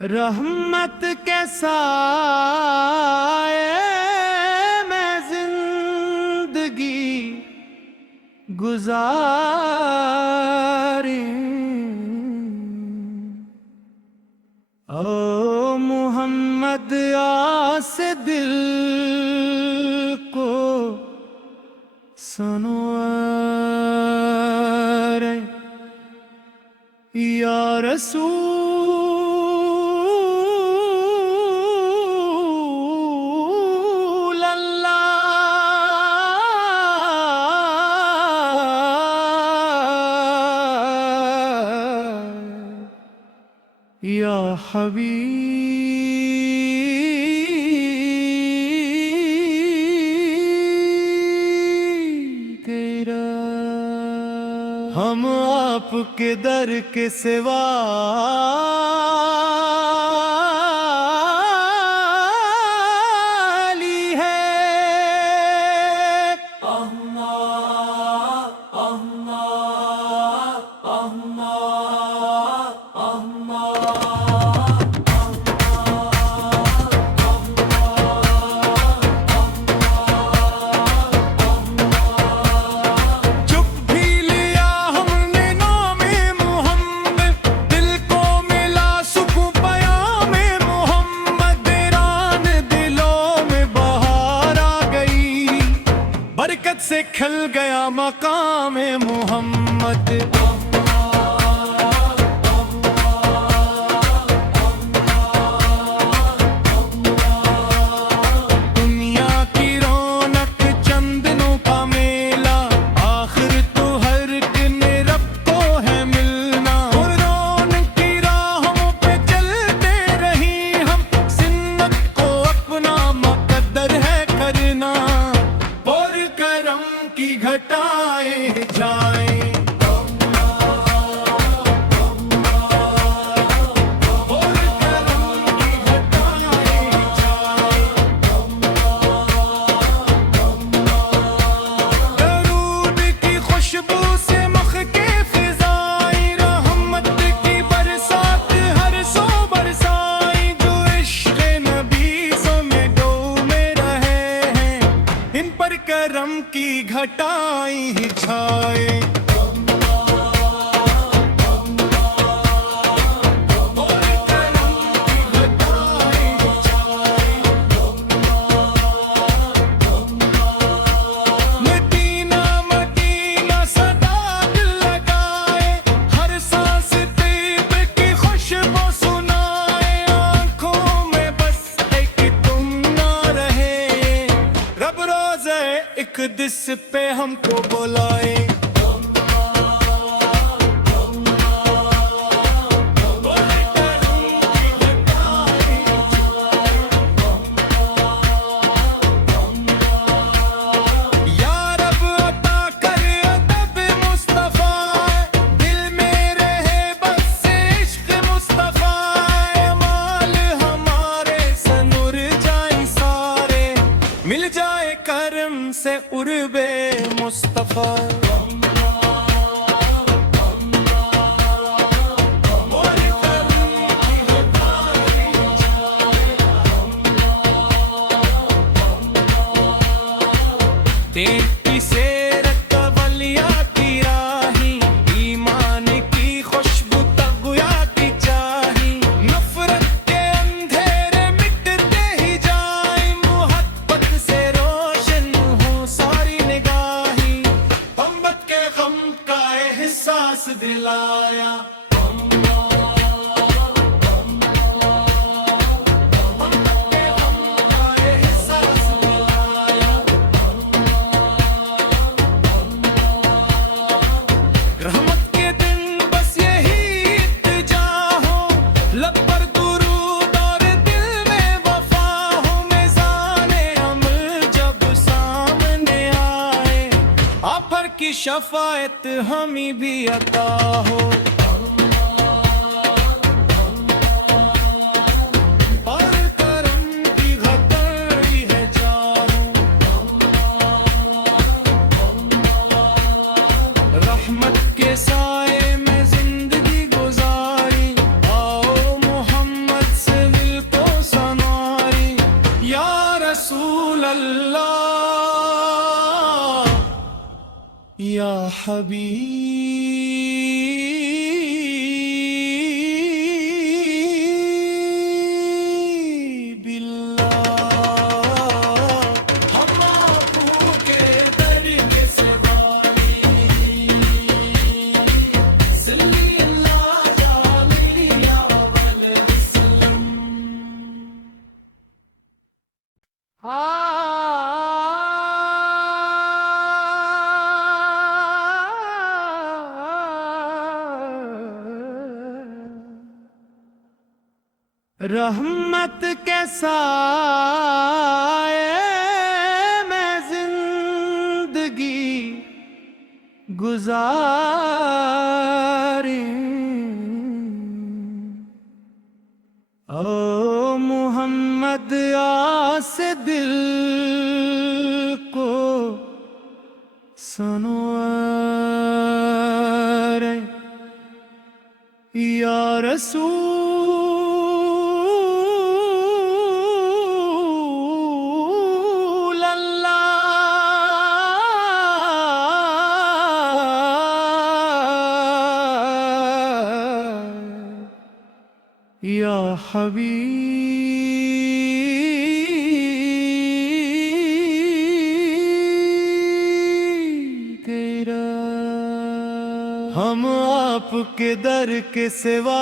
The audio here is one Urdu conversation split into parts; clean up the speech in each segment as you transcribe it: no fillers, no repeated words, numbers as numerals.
رحمت کے سائے میں زندگی گزاری، او محمد آس دل کو سنوار، یا رسول اللہ، یا حبیب تیرا، ہم آپ کے در کے سوا سے کھل گیا مقام محمد، دنیا کی رونق چندنوں کا میلہ، آخر تو ہر دن رب کو ہے ملنا، قرآن کی راہوں پہ چلتے رہی ہم، سنت کو اپنا مقدر ہے کرنا، کی گھٹائیں جائیں، درود کی خوشبو سے مخ کے فضائیں، رحمت کی برسات ہر سو برسائیں، جو عشق نبی میں ڈوبے رہے ہیں، ان پر کرم کی گھٹائیں ہی چھائے، مدینہ مدینہ صدا دل لگائے، ہر سانس طیب کی خوشبو سنائے، آنکھوں میں بس ایک تم نہ رہے، رب روزے اقدس پہ ہم کو بلائے، یا رب عطا کر ادب مصطفیٰ، دل میں رہے بس عشق مصطفیٰ، مال ہمارے سنور جائیں سارے، مل جائے کرم سے قرب مصطفیٰ، دیکھتی سیرت ولیاتی راہیں، ایمان کی خوشبو تغیاتی چاہی، نفرت کے اندھیرے مٹتے ہی جائیں، محبت سے روشن ہو ساری نگاہیں، محبت کے غم کا احساس دلایا، کی شفاعت ہمیں بھی عطا ہو، اور کرم کی گھٹائی رسول اللہ یا حبیب اللہ ہم آنکھوں کے در کے سوالی صلی اللہ جامی یا وسلم رحمت کے سائے میں زندگی گزاری او محمد آس دل کو سنوار یا رسول اللہ یا حبیب تیرا ہم آپ کے در کے سوا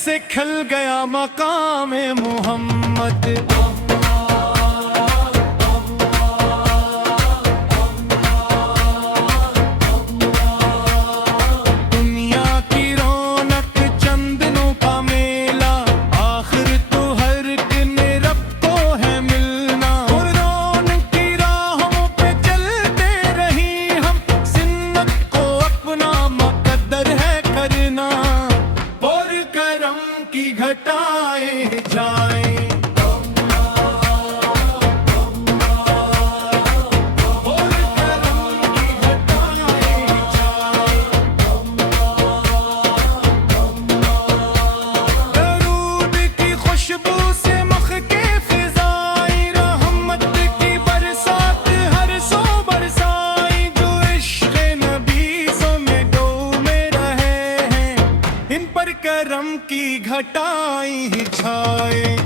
سے کھل گیا مقام محمد دنیا کی رونق چندنوں کا میلہ آخر تو ہر دن رب کو ہے ملنا رونق کی راہوں پہ چلتے رہی ہم سنت کو اپنا مقدر ہے کرنا کرم کی گھٹائیں جائیں درود کی خوشبو سے مخ کے فضائیں رحمت کی برسات ہر سو برسائیں جو عشق نبی میں ڈوبے رہے ہیں ان پر کرم کی گھٹائیں ہی چھائے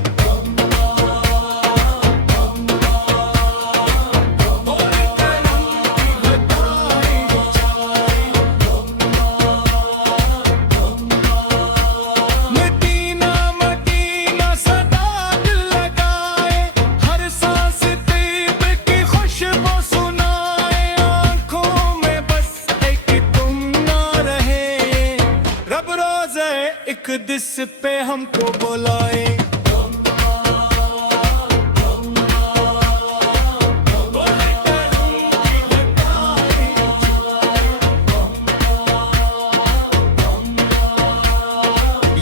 مدینہ مدینہ صدا دل لگائے ہر سانس طیب کی خوشبو سنائے آنکھوں میں بس ایک تم نہ رہے رب روزے اقدس پہ ہم کو بلائے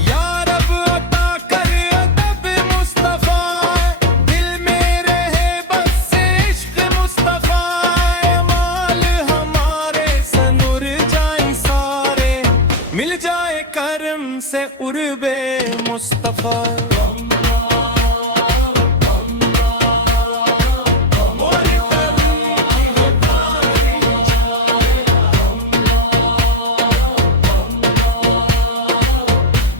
یا رب عطا کر ادب مصطفیٰ دل میں رہے بس عشق مصطفیٰ مال ہمارے سنور جائیں سارے مل جائے کرم سے قرب مصطفیٰ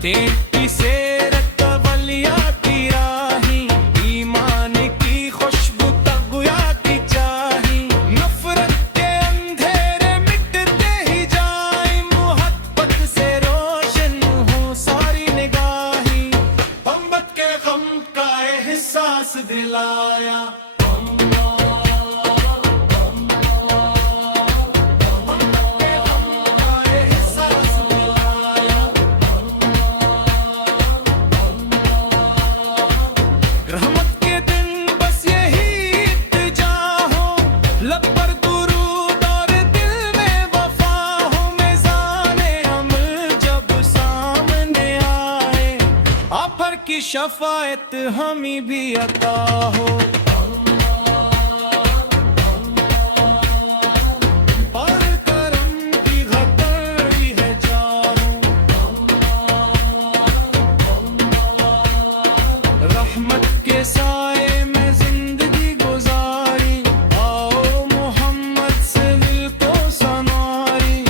تیری سیرت ولیاتی راہی ایمان کی خوشبو تغیاتی چاہی نفرت کے اندھیرے مٹتے ہی جائیں محبت سے روشن ہو ساری نگاہی محبت کے غم کا احساس دلایا شفاعت ہمیں بھی عطا ہو اور کرم کی گھٹی ہے چاروں رحمت کے سائے میں زندگی گزاری آؤ محمد سے دل کو سنواری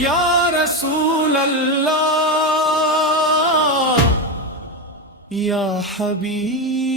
یا رسول اللہ یا حبیب